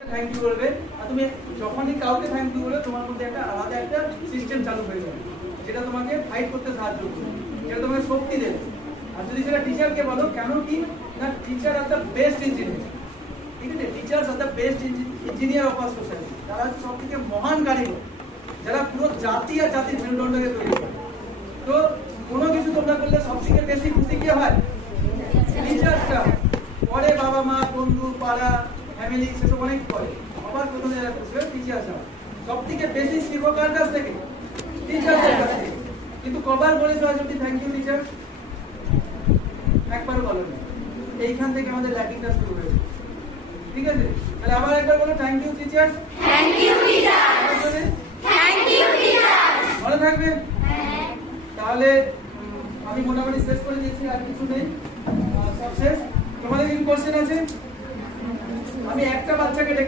Thank you বলবে, আর তুমি যখনই কাউকে থ্যাংক ইউ বলবে তোমার মধ্যে একটা আলাদা একটা সিস্টেম চালু হয়ে যাবে, যেটা তোমাকে ফাইট করতে সাহায্য করবে, যেটা তোমাকে শক্তি দেবে। আর যদি সেটা টিচারকে বলো, কেন কি না, teacher are the best engineer, ঠিক আছে? Teachers are the best engineer of our society. তারা সব থেকে মহান কারিগর, যারা পুরো জাতি আর জাতির মেরুদণ্ডকে তৈরি করে। তো কোনো কিছু তোমরা করলে সব থেকে বেশি খুশি কে হয়? টিচার্সরা। পরে বাবা মা, বন্ধু, পাড়া, ফ্যামিলি, সেসব অনেক করে। আবার প্রথমে যারা খুশি হয় টিচার্সরা। সব থেকে বেশি শিখো কার কাছ থেকে? টিচার্সের কাছ থেকে। কিন্তু কবার বলেছো আজ অব্দি থ্যাংক ইউ টিচার? একবারও বলো না। এইখান থেকে আমাদের ল্যাকিংটা শুরু হয়েছে, ঠিক আছে? তাহলে আবার একবার বলো, thank you teacher. Thank you teacher. Thank you teacher. ভালো থাকবে। তাহলে আমি মোটামুটি শেষ করে দিয়েছি, আর কিছু নেই, সব শেষ। তোমাদের কি কোশ্চেন আছে? আমি একটা বাচ্চাকে